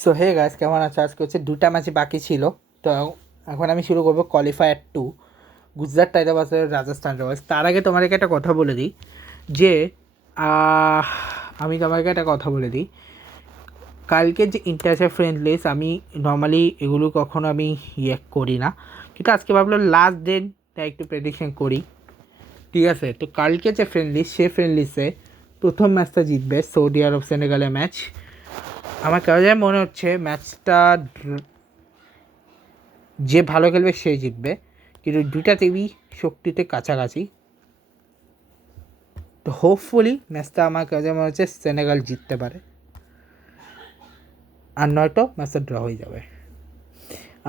So hey guys, কেমন আছো? আজকে হচ্ছে দুটা ম্যাচ বাকি ছিল। তো এখন আমি শুরু করবো qualifier 2, Gujarat Titans Rajasthan Royals. তার আগে তোমাদেরকে একটা কথা বলে দিই যে আহ, আমি তোমাকে একটা কথা বলে দিই, কালকে যে ইন্টারন্যাশনাল ফ্রেন্ডলিস আমি নর্মালি এগুলো কখনো আমি করি না, কিন্তু আজকে ভাবলাম লাস্ট ডে তাই একটু প্রেডিকশন করি। ঠিক আছে, তো কালকে যে ফ্রেন্ডলিস সে ফ্রেন্ডলিসে প্রথম ম্যাচটা জিতবে সৌদি আরব সেনেগালের ম্যাচ। আমার কেন জানি মনে হচ্ছে ম্যাচটা যে ভালো খেলবে সে জিতবে, কিন্তু দুইটা টিমই শক্তিতে কাছাকাছি। তো হোপফুলি ম্যাচটা আমার কাছে মনে হচ্ছে সেনেগাল জিততে পারে, আর নয়তো ম্যাচটা ড্র হয়ে যাবে।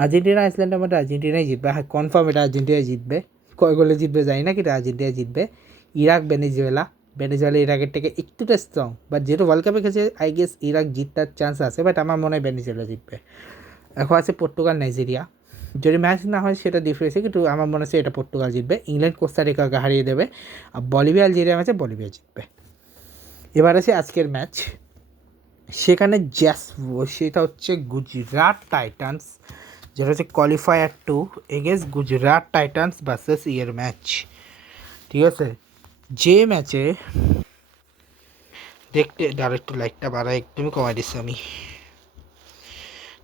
আর্জেন্টিনা আইসল্যান্ডের মধ্যে আর্জেন্টিনাই জিতবে, হ্যাঁ কনফার্ম এটা আর্জেন্টিনাই জিতবে। কয় গোলে জিতবে জানি না, কিন্তু আর্জেন্টিনা জিতবে। ইরাক ভেনেজুয়েলা, ভেনেজুয়েলা ইরাকের থেকে একটুটা স্ট্রং, বাট যেহেতু ওয়ার্ল্ড কাপে খেলছে আই গেস ইরাক জিতার চান্স আছে, বাট আমার মনে হয় ভেনেজুয়েলা জিতবে। এখন আছে পর্তুগাল নাইজেরিয়া, যদি ম্যাচ না হয় সেটা ডিফারেন্সে, কিন্তু আমার মনে হচ্ছে এটা পর্তুগাল জিতবে। ইংল্যান্ড কোস্টারিকাকে হারিয়ে দেবে, আর বলিভিয়া আলজেরিয়া ম্যাচে বলিভিয়া জিতবে। এবার আছে আজকের ম্যাচ, সেখানে সেটা হচ্ছে গুজরাট টাইটান্স, যেটা হচ্ছে qualifier 2 against Gujarat Titans versus ইয়ের ম্যাচ। ঠিক আছে, যে ম্যাচে দেখতে দাঁড়া একটু লাইটটা বাড়ায় একদমই কমাই দিচ্ছি আমি।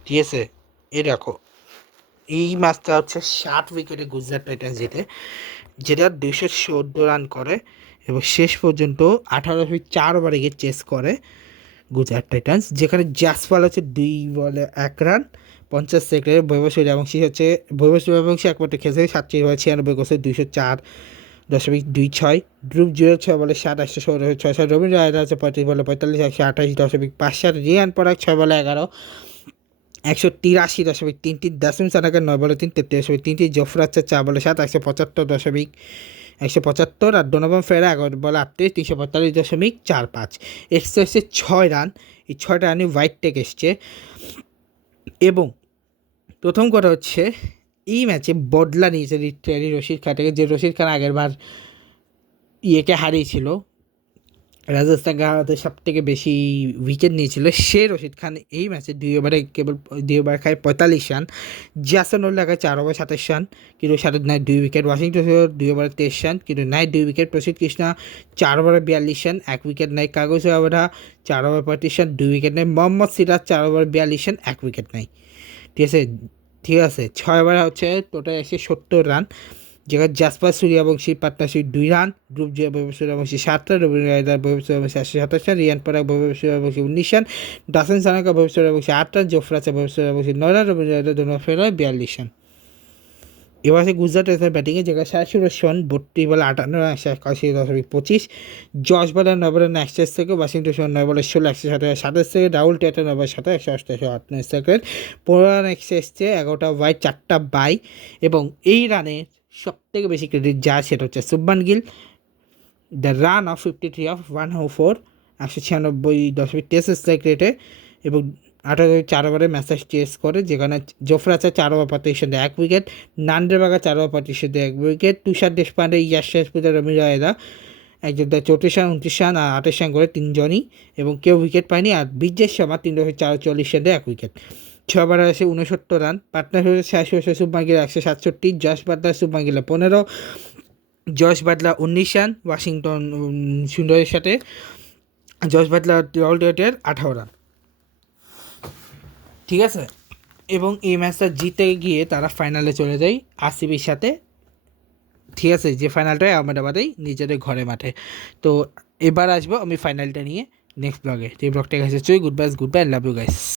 ঠিক আছে, এই দেখো এই ম্যাচটা হচ্ছে 60 উইকেটে গুজরাট টাইটান্স জিতে, যেটা 214 রান করে এবং শেষ পর্যন্ত 18.4 ওভারে গিয়ে চেস করে গুজরাট টাইটান্স, যেখানে জাসপাল হচ্ছে 2 বলে 1 রান 50 সেকেন্ডে। বৈভব সূর্যবংশী হচ্ছে বৈভব সূর্যবংশী একমাত্র খেলছে 47 ওভার 96 করছে 204.26। ধ্রুব জুয়েল 6 বলে 7 116 রবীন্দ্র রায়দা আছে 35 বলে 45 128.57। রিয়ান পরাগ 6 বলে 11 183.33। দাসিম সানাকে 9 বলে 3 33.33। জফরাচ্ছে 4 বলে 7 175, আর ডোনোভান ফেরা 11 বলে 38 345.45। এক্সট্রা এসছে 6 রান, এই 6টা রানই হোয়াইট টেক এসছে। এবং প্রথম কথা হচ্ছে এই ম্যাচে বদলা নিয়েছে রশিদ খান থেকে, যে রশিদ খান আগের বার হারিয়েছিল, রাজস্থানকে হারাতে সব থেকে বেশি উইকেট নিয়েছিল সে রশিদ খান। এই ম্যাচে 2 ওভারে কেবল 2 ওভার খায় 45 রান। জ্যাসন উল্লাহ খায় 4 ওভার 27 রান, কিন্তু সাথে নেয় 2 উইকেট। ওয়াশিংটন 2 ওভারে 23 রান, কিন্তু নেয় 2 উইকেট। প্রসিদ্ধ কৃষ্ণা 4 ওভারে 42 রান, 1 উইকেট নেয়। কাগজ ওভারা 4 ওভার 35 রান, 2 উইকেট নেয়। Mohammad Siraj 4 over 42 run, 1 wicket নেয়। ঠিক আছে, ঠিক আছে, 6 ওভারে হচ্ছে টোটাল এসে 70 রান, যেখানে জাসপার সূর্যবংশীর পার্টনারশিপ 2 রান, ধ্রুব সূর্যবংশী 7 রান, রবীন্দ্র রায়দার সূর্যবংশী 127 রান, রিয়ান পরাগ Suryavanshi 19 run, দাসন Shanaka Suryavanshi 8 run, জফরাচা Suryavanshi 9 run, Rabindra রায়দার দোনো ফেরায় 42 রান। এবার আছে গুজরাট টাইটান্সের ব্যাটিংয়ে, যেখানে শাহসুর রহমান 32 বলে 58 রান 181.25। জশ বাটলার 9 বলে 61 সেকেন্ড, ওয়াশিংটন সুন্দর 9 বলে 16 127 সেকেন্ড, রাহুল টেটা 9 বলে 188 সেকেন্ড। 15 রান এসছে 11টা ওয়াইড 4টা বাই। এবং এই রানে সব থেকে বেশি ক্রেডিট যা সেটা হচ্ছে Shubman Gill, the run of 53 of 104 196.23 strike রেটে, এবং 4 ওভারে ম্যাচটা চেস করে, যেখানে জফরাচা 4 ওভার 35 রানে 1 উইকেট, নান্ডেরবাগা 4 ওভার 35 রানে 1 উইকেট, তুষার দেশপান্ডে, ইয়াশ পূজা, রবীন্দ্র রায়দা একজন 34 রান 29 রান আর 28 রান করে তিনজনই, এবং কেউ উইকেট পায়নি। আর বিজয় শর্মা 3 ওভার 44 রানে 1 উইকেট। 6 ওভারে আসে 69 রান। পার্টনার হয়েছে 86 Shubman Gill 167, Josh Butler Shubman Gill 15, Josh Butler 19 run Washington সুন্দরের সাথে, জশ বাটলার রাহুল টেটের 18 রান। ঠিক আছে, এবং এই ম্যাচটা জিতে গিয়ে তারা ফাইনালে চলে যায় আরসিবির সাথে। ঠিক আছে, যে ফাইনালটাই আহমেদাবাদেই নিজেদের ঘরে মাঠে। তো এবার আসবো আমি ফাইনালটা নিয়ে নেক্সট ব্লগে। তো এই ব্লগটা গেছে good bye, love you guys.